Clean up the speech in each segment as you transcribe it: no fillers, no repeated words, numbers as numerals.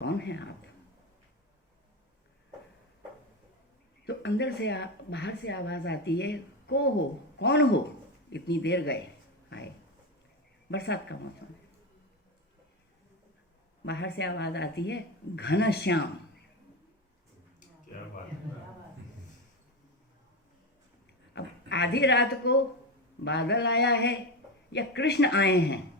कौन है आप? तो अंदर से बाहर से आवाज आती है, को हो, कौन हो, इतनी देर गए आए। बरसात का मौसम है। बाहर से आवाज आती है, घनश्याम। क्या बात है। अब आधी रात को बादल आया है या कृष्ण आए हैं,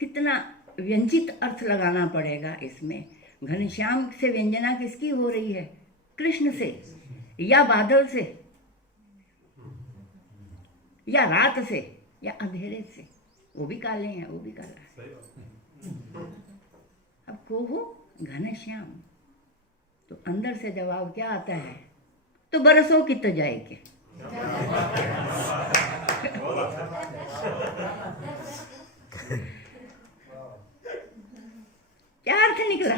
कितना व्यंजित अर्थ लगाना पड़ेगा इसमें। घनश्याम से व्यंजना किसकी हो रही है? कृष्ण से, या बादल से, या रात से, या अंधेरे से। वो भी काले हैं, वो भी काला है। सही बात। अब को हो घनश्याम, तो अंदर से जवाब क्या आता है? तो बरसों की तो जाएगी। क्या अर्थ निकला?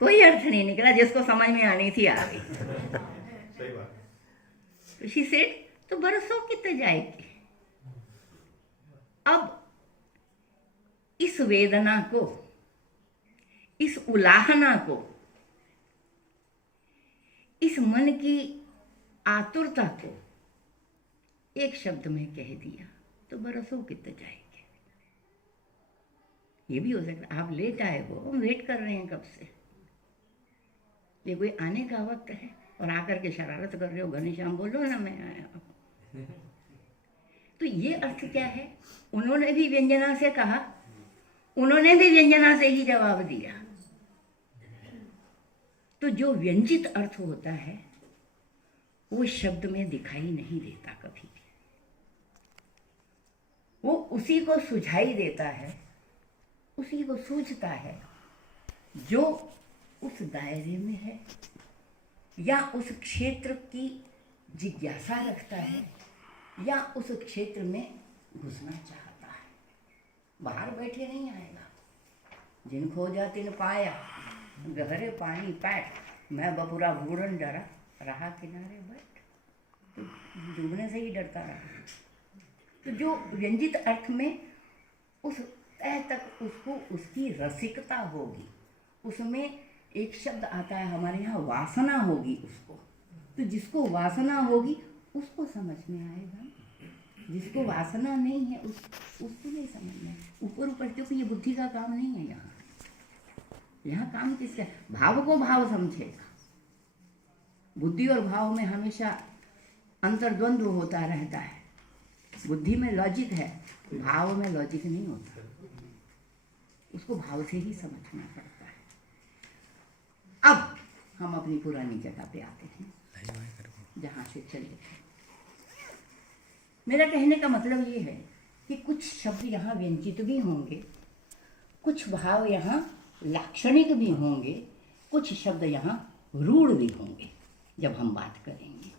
कोई अर्थ नहीं निकला। जिसको समझ में आनी थी आ गई। सही बात। ऋषि सेठ तो बरसों की तो जाएगी। अब इस वेदना को, इस उलाहना को, इस मन की आतुरता को एक शब्द में कह दिया तो बरसों की तो जाएगी। ये भी हो सकता है आप लेट आए हो, हम वेट कर रहे हैं कब से, ये कोई आने का वक्त है और आकर के शरारत कर रहे हो, घनश्याम बोलो ना मैं आया हूं। तो ये अर्थ क्या है? उन्होंने भी व्यंजना से कहा, उन्होंने भी व्यंजना से ही जवाब दिया। तो जो व्यंजित अर्थ होता है वो शब्द में दिखाई नहीं देता कभी भी। वो उसी को सुझाई देता है, उसी को सूझता है जो उस दायरे में है या उस क्षेत्र की जिज्ञासा रखता है या उस क्षेत्र में घुसना चाहता है। बाहर बैठे नहीं आएगा। जिन खोजा तिन पाया, गहरे पानी पैठ, मैं बपुरा बूढ़न डरा, रहा किनारे बैठ। तो डूबने से ही डरता रहा। तो जो व्यंजित अर्थ में उस तह तक उसको उसकी रसिकता होगी, उसमें एक शब्द आता है हमारे यहाँ, वासना होगी उसको। तो जिसको वासना होगी उसको समझ में आएगा, जिसको वासना नहीं है उसको नहीं समझ में। ऊपर ऊपर, क्योंकि ये बुद्धि का काम नहीं है। यहाँ काम किसका है? भाव को भाव समझेगा। बुद्धि और भाव में हमेशा अंतर्द्वंद्व होता रहता है। बुद्धि में लॉजिक है, भाव में लॉजिक नहीं होता। उसको भाव से ही समझना पड़ता है। अब हम अपनी पुरानी जगह पे आते हैं जहाँ से चले थे। मेरा कहने का मतलब ये है कि कुछ शब्द यहाँ व्यंजित भी होंगे, कुछ भाव यहाँ लाक्षणिक भी होंगे, कुछ शब्द यहाँ रूढ़ भी होंगे। जब हम बात करेंगे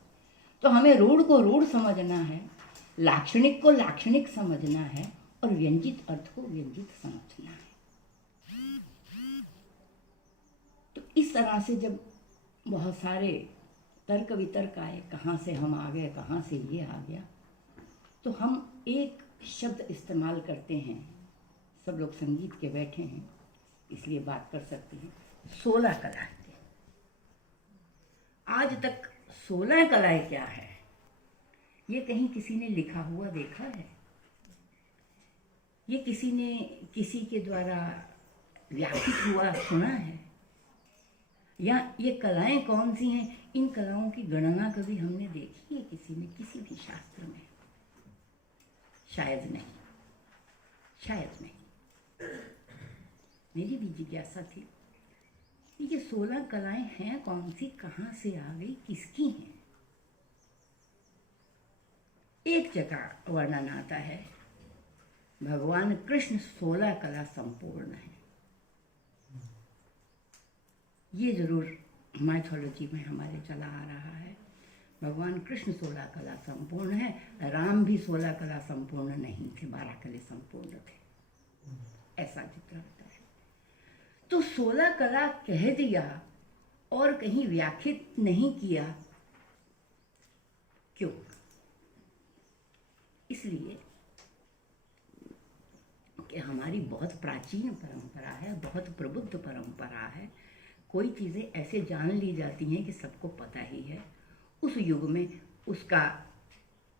तो हमें रूढ़ को रूढ़ समझना है, लाक्षणिक को लाक्षणिक समझना है और व्यंजित अर्थ को व्यंजित समझना है। तो इस तरह से जब बहुत सारे तर्क वितर्क आए, कहाँ से हम आ गए, कहाँ से ये आ गया, तो हम एक शब्द इस्तेमाल करते हैं। सब लोग संगीत के बैठे हैं इसलिए बात कर सकते हैं। 16 कलाएं। आज तक 16 कलाएं क्या है ये कहीं किसी ने लिखा हुआ देखा है? ये किसी ने किसी के द्वारा व्याख्यात हुआ सुना है? या ये कलाएं कौन सी हैं, इन कलाओं की गणना कभी हमने देखी है किसी ने, किसी भी शास्त्र में? शायद नहीं, शायद नहीं। मेरी भी जिज्ञासा थी ये 16 कलाएं हैं कौन सी, कहाँ से आ गई, किसकी हैं? एक जगह वर्णन आता है, भगवान कृष्ण 16 कला संपूर्ण है। ये जरूर माइथोलॉजी में हमारे चला आ रहा है। भगवान कृष्ण 16 कला संपूर्ण है, राम भी 16 कला संपूर्ण नहीं थे, 12 कले संपूर्ण थे, ऐसा जिक्र होता है। तो 16 कला कह दिया और कहीं व्याख्यात नहीं किया, क्यों? इसलिए कि हमारी बहुत प्राचीन परंपरा है, बहुत प्रबुद्ध परंपरा है। कोई चीज़ें ऐसे जान ली जाती हैं कि सबको पता ही है। उस युग में उसका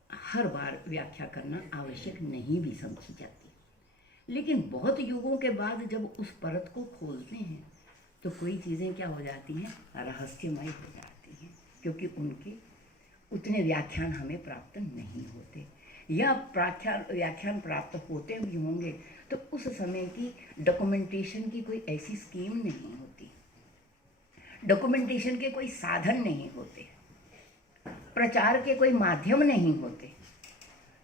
हर बार व्याख्या करना आवश्यक नहीं भी समझी जाती। लेकिन बहुत युगों के बाद जब उस परत को खोलते हैं तो कोई चीज़ें क्या हो जाती हैं, रहस्यमय हो जाती हैं, क्योंकि उनके उतने व्याख्यान हमें प्राप्त नहीं होते, या व्याख्यान प्राप्त होते भी होंगे तो उस समय की डॉक्यूमेंटेशन की कोई ऐसी स्कीम नहीं होती, डॉक्यूमेंटेशन के कोई साधन नहीं होते, प्रचार के कोई माध्यम नहीं होते,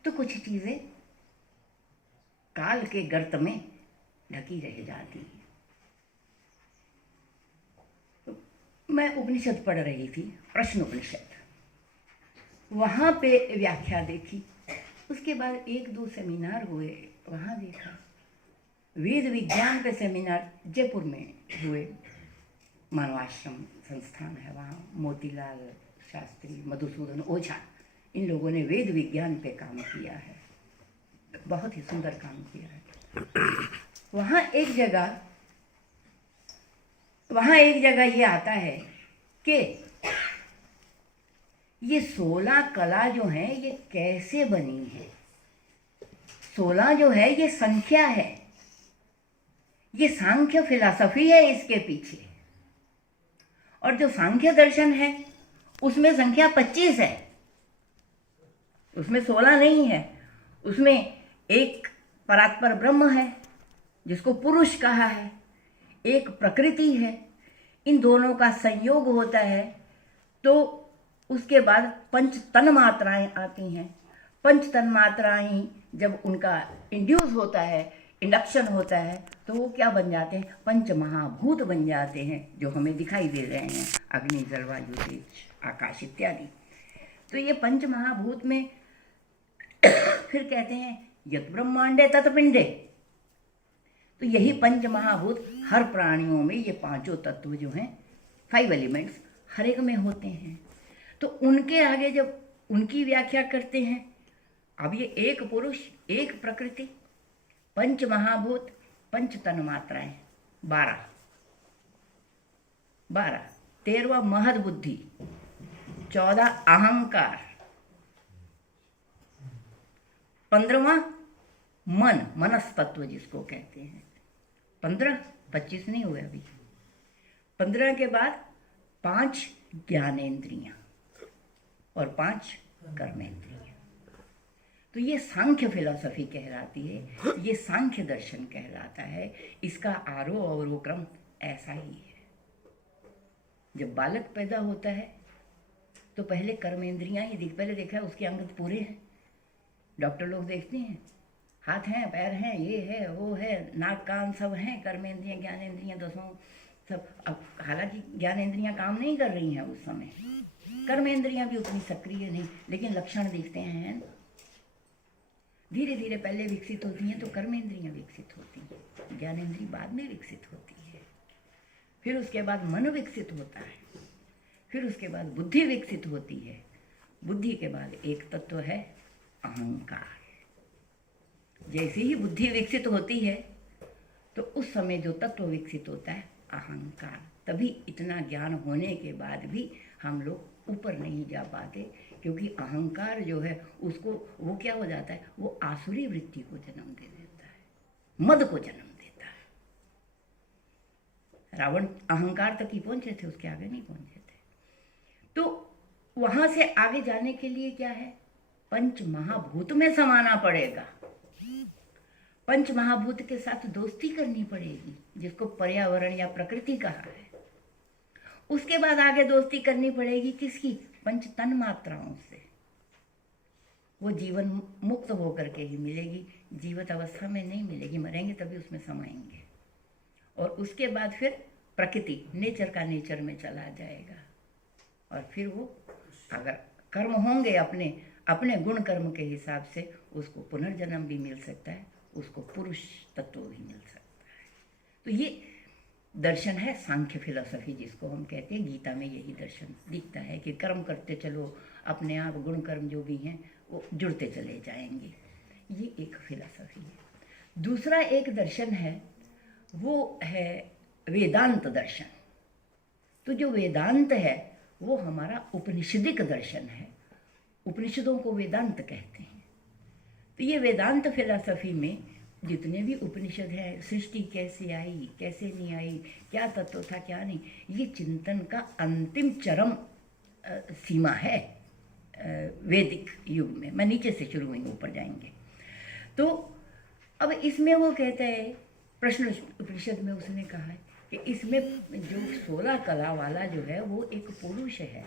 तो कुछ चीज़ें काल के गर्त में ढकी रह जाती हैं। तो मैं उपनिषद पढ़ रही थी, प्रश्न उपनिषद, वहाँ पे व्याख्या देखी। उसके बाद 1-2 सेमिनार हुए, वहाँ देखा। वेद विज्ञान पे सेमिनार जयपुर में हुए, मानवाश्रम संस्थान है वहाँ, मोतीलाल शास्त्री, मधुसूदन ओझा, इन लोगों ने वेद विज्ञान पे काम किया है, बहुत ही सुंदर काम किया है। वहाँ एक जगह ये आता है कि ये 16 कला जो है ये कैसे बनी है। 16 जो है ये संख्या है, ये सांख्य फिलॉसफी है इसके पीछे। और जो सांख्य दर्शन है उसमें संख्या 25 है, उसमें 16 नहीं है। उसमें एक परात्पर ब्रह्म है जिसको पुरुष कहा है, एक प्रकृति है, इन दोनों का संयोग होता है तो उसके बाद पंच तन मात्राएं आती हैं। पंच तन मात्राएं जब उनका इंड्यूस होता है, इंडक्शन होता है, तो वो क्या बन जाते हैं, पंच महाभूत बन जाते हैं, जो हमें दिखाई दे रहे हैं, अग्नि, जल, वायु, तेज, आकाश इत्यादि। तो ये पंच महाभूत में फिर कहते हैं यत् ब्रह्मांडे तत् पिंडे, तो यही पंच महाभूत हर प्राणियों में, ये 5 तत्व जो हैं, 5 एलिमेंट्स हर एक में होते हैं। तो उनके आगे जब उनकी व्याख्या करते हैं, अब ये एक पुरुष, एक प्रकृति, पंच महाभूत, पंच तन मात्राएं, 12, 13वां महद बुद्धि, 14 अहंकार, 15वां मन, मनस्तत्व जिसको कहते हैं, 15, 25 नहीं हुए अभी। 15 के बाद 5 ज्ञानेंद्रियां और 5 कर्मेंद्रियां। तो ये सांख्य फिलॉसफी कहलाती है, ये सांख्य दर्शन कहलाता है। इसका आरोह अवरोह क्रम ऐसा ही है। जब बालक पैदा होता है तो पहले कर्मेंद्रियां ही पहले देखा है, उसके अंग पूरे हैं। डॉक्टर लोग देखते हैं, हाथ हैं, पैर हैं, ये है, वो है, नाक कान सब हैं, कर्मेंद्रियां, ज्ञानेंद्रियां, 10 सब। अब हालांकि ज्ञानेंद्रियां काम नहीं कर रही हैं उस समय, कर्मेंद्रियां भी उतनी सक्रिय नहीं, लेकिन लक्षण दिखते हैं। धीरे धीरे पहले विकसित होती हैं तो कर्मेंद्रियां विकसित होती हैं, ज्ञानेंद्रिय बाद में विकसित होती है। फिर उसके बाद मन विकसित होता है, फिर उसके बाद बुद्धि विकसित होती है। बुद्धि के बाद एक तत्व है अहंकार। जैसे ही बुद्धि विकसित होती है तो उस समय जो तत्व विकसित होता है अहंकार। तभी इतना ज्ञान होने के बाद भी हम लोग ऊपर नहीं जा पाते, क्योंकि अहंकार जो है उसको, वो क्या हो जाता है, वो आसुरी वृत्ति को जन्म दे देता है, मद को जन्म देता है। रावण अहंकार तक ही पहुंचे थे, उसके आगे नहीं पहुंचे थे। तो वहां से आगे जाने के लिए क्या है, पंच महाभूत में समाना पड़ेगा। पंच महाभूत के साथ दोस्ती करनी पड़ेगी, जिसको पर्यावरण या प्रकृति कहा है। उसके बाद आगे दोस्ती करनी पड़ेगी किसकी, पंच तन मात्राओं से। वो जीवन मुक्त होकर के ही मिलेगी, जीवित अवस्था में नहीं मिलेगी, मरेंगे तभी उसमें समाएंगे। और उसके बाद फिर प्रकृति, नेचर का नेचर में चला जाएगा। और फिर वो अगर कर्म होंगे अपने अपने गुण कर्म के हिसाब से, उसको पुनर्जन्म भी मिल सकता है, उसको पुरुष तत्व भी मिल सकता है। तो ये दर्शन है सांख्य फिलॉसफी, जिसको हम कहते हैं। गीता में यही दर्शन दिखता है कि कर्म करते चलो, अपने आप गुण कर्म जो भी हैं वो जुड़ते चले जाएंगे। ये एक फिलॉसफी है। दूसरा एक दर्शन है, वो है वेदांत दर्शन। तो जो वेदांत है वो हमारा उपनिषदिक दर्शन है। उपनिषदों को वेदांत कहते हैं। तो ये वेदांत फिलॉसफी में जितने भी उपनिषद हैं, सृष्टि कैसे आई, कैसे नहीं आई, क्या तत्व था क्या नहीं, ये चिंतन का अंतिम चरम सीमा है वैदिक युग में। मैं नीचे से शुरू हुई, ऊपर जाएंगे। तो अब इसमें वो कहते हैं, प्रश्न उपनिषद में उसने कहा है कि इसमें जो 16 कला वाला जो है वो एक पुरुष है।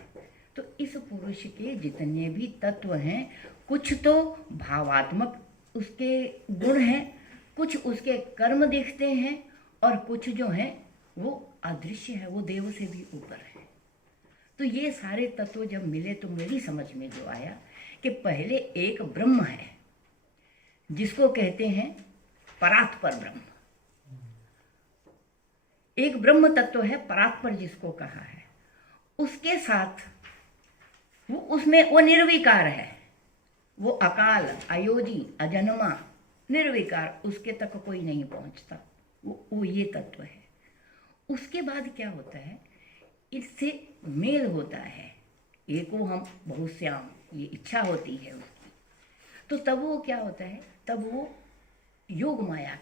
तो इस पुरुष के जितने भी तत्व हैं, कुछ तो भावात्मक उसके गुण हैं, कुछ उसके कर्म दिखते हैं, और कुछ जो हैं वो अदृश्य है, वो देव से भी ऊपर है। तो ये सारे तत्व जब मिले तो मेरी समझ में जो आया कि पहले एक ब्रह्म है जिसको कहते हैं परात्पर ब्रह्म। एक ब्रह्म तत्व है परात्पर जिसको कहा है, उसके साथ वो उसमें वो निर्विकार है, वो अकाल, अयोजी, अजन्मा, निर्विकार, उसके तक कोई नहीं पहुंचता, वो ये तत्व है। उसके बाद क्या होता है, इससे मेल होता है, एको हम बहुश्याम, ये इच्छा होती है उसकी। तो तब वो क्या होता है, तब वो योग माया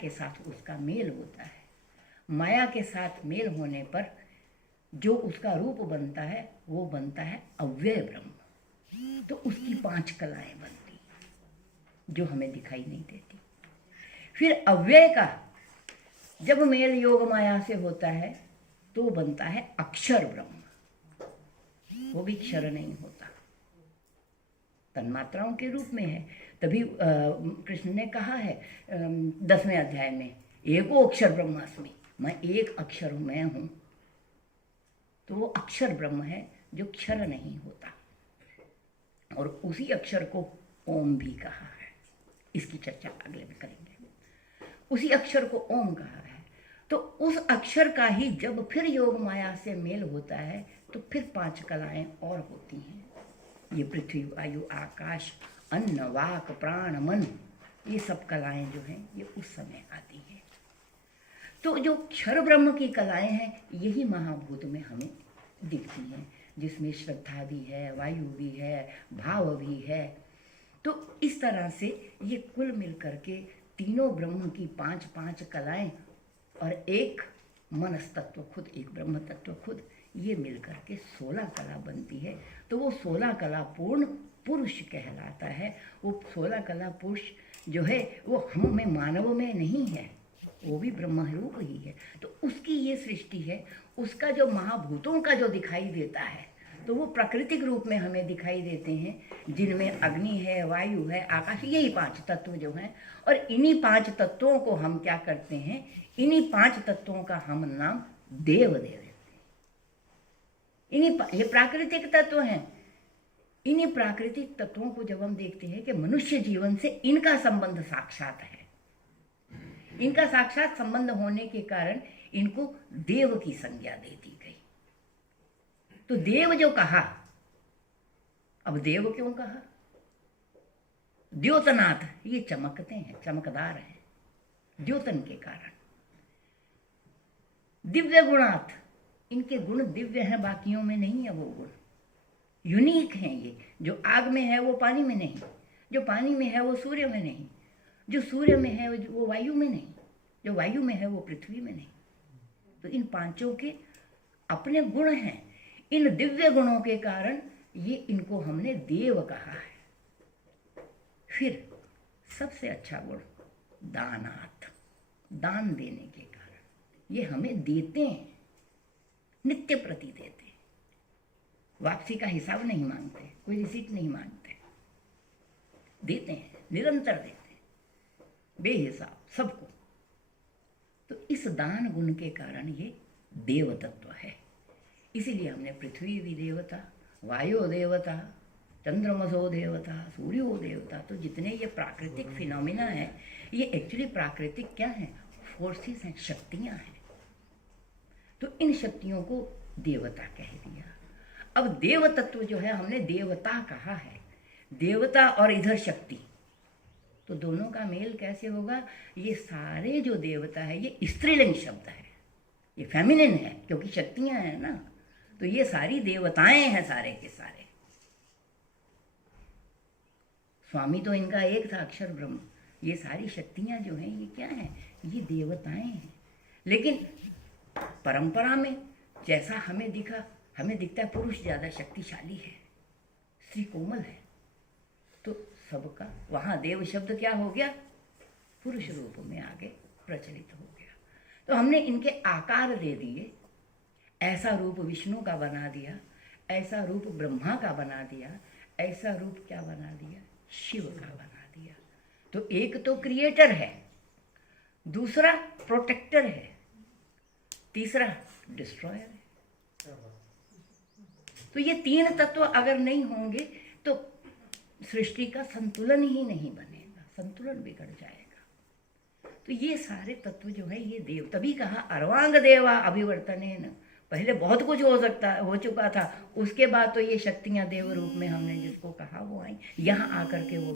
के साथ उसका मेल होता है। माया के साथ मेल होने पर जो उसका रूप बनता है वो बनता है अव्यय ब्रह्म। तो उसकी 5 कलाएं बनती जो हमें दिखाई नहीं देती। फिर अव्यय का जब मेल योग माया से होता है तो बनता है अक्षर ब्रह्म। वो भी क्षर नहीं होता, तन्मात्राओं के रूप में है। तभी कृष्ण ने कहा है 10वें अध्याय में, एको अक्षर ब्रह्मास्मि, मैं एक अक्षर मैं हूं। तो वो अक्षर ब्रह्म है जो क्षर नहीं होता, और उसी अक्षर को ओम भी कहा है। इसकी चर्चा अगले में करेंगे। उसी अक्षर को ओम कहा है। तो उस अक्षर का ही जब फिर योग माया से मेल होता है तो फिर 5 कलाएं और होती हैं। ये पृथ्वी, वायु, आकाश, अन्न, वाक, प्राण, मन, ये सब कलाएं जो हैं ये उस समय आती हैं। तो जो क्षर ब्रह्म की कलाएं हैं यही महाभूत में हमें दिखती हैं, जिसमें श्रद्धा भी है, वायु भी है, भाव भी है। तो इस तरह से ये कुल मिलकर के तीनों ब्रह्म की 5-5 कलाएं और एक मनस तत्व खुद, एक ब्रह्म तत्व खुद, ये मिलकर के 16 कला बनती है। तो वो 16 कला पूर्ण पुरुष कहलाता है। वो 16 कला पुरुष जो है वो हम में, मानव में नहीं है, वो भी ब्रह्म रूप ही है। तो उसकी ये सृष्टि है। उसका जो महाभूतों का जो दिखाई देता है तो वो प्राकृतिक रूप में हमें दिखाई देते हैं, जिनमें अग्नि है, वायु है, आकाश, यही 5 तत्व जो हैं। और इन्हीं 5 तत्वों को हम क्या करते हैं, इन्हीं 5 तत्वों का हम नाम देव दे देते हैं। ये प्राकृतिक तत्व हैं। इन्हीं प्राकृतिक तत्वों को जब हम देखते हैं कि मनुष्य जीवन से इनका संबंध साक्षात है, इनका साक्षात संबंध होने के कारण इनको देव की संज्ञा दे दी गई। तो देव जो कहा, अब देव क्यों कहा, द्योतनाथ, ये चमकते हैं, चमकदार हैं द्योतन के कारण। दिव्य गुणात, इनके गुण दिव्य हैं, बाकियों में नहीं है वो गुण, यूनिक हैं। ये जो आग में है वो पानी में नहीं, जो पानी में है वो सूर्य में नहीं, जो सूर्य में है वो वायु में नहीं, जो वायु में है वो पृथ्वी में नहीं। तो इन 5 के अपने गुण हैं। इन दिव्य गुणों के कारण ये इनको हमने देव कहा है। फिर सबसे अच्छा गुण दानात, दान देने के कारण ये हमें देते हैं, नित्य प्रति देते हैं, वापसी का हिसाब नहीं मांगते, कोई रिसीट नहीं मांगते, देते हैं, निरंतर देते हैं, बेहिसाब सबको। तो इस दान गुण के कारण ये देव तत्व है। इसीलिए हमने पृथ्वी भी देवता, वायु देवता, चंद्रमसो देवता, सूर्यो देवता। तो जितने ये प्राकृतिक फिनोमिना है ये एक्चुअली प्राकृतिक क्या है, फोर्सेस हैं, शक्तियां हैं। तो इन शक्तियों को देवता कह दिया। अब देव तत्व जो है हमने देवता कहा है, देवता और इधर शक्ति, तो दोनों का मेल कैसे होगा? ये सारे जो देवता है ये स्त्रीलिंग शब्द है, ये फेमिनिन है क्योंकि शक्तियां हैं ना, तो ये सारी देवताएं हैं सारे के सारे। स्वामी तो इनका एक था, अक्षर ब्रह्म। ये सारी शक्तियां जो हैं ये क्या हैं? ये देवताएं हैं। लेकिन परंपरा में जैसा हमें दिखता है पुरुष ज़्यादा शक्तिशाली है, स्त्री कोमल है, तो सबका वहाँ देव शब्द क्या हो गया? पुरुष रूप में आगे प्रचलित हो गया। तो हमने इनके आकार दे दिए, ऐसा रूप विष्णु का बना दिया, ऐसा रूप ब्रह्मा का बना दिया, ऐसा रूप क्या बना दिया? शिव का बना दिया। तो एक तो क्रिएटर है, दूसरा प्रोटेक्टर है, तीसरा डिस्ट्रॉयर है। तो ये तीन तत्व अगर नहीं होंगे तो सृष्टि का संतुलन ही नहीं बनेगा, संतुलन बिगड़ जाएगा। तो ये सारे तत्व जो है ये देव, तभी कहा अर्वांग देवा अभिवर्तनेन। पहले बहुत कुछ हो चुका था, उसके बाद तो ये शक्तियां देव रूप में हमने जिसको कहा वो आई, यहाँ आकर के वो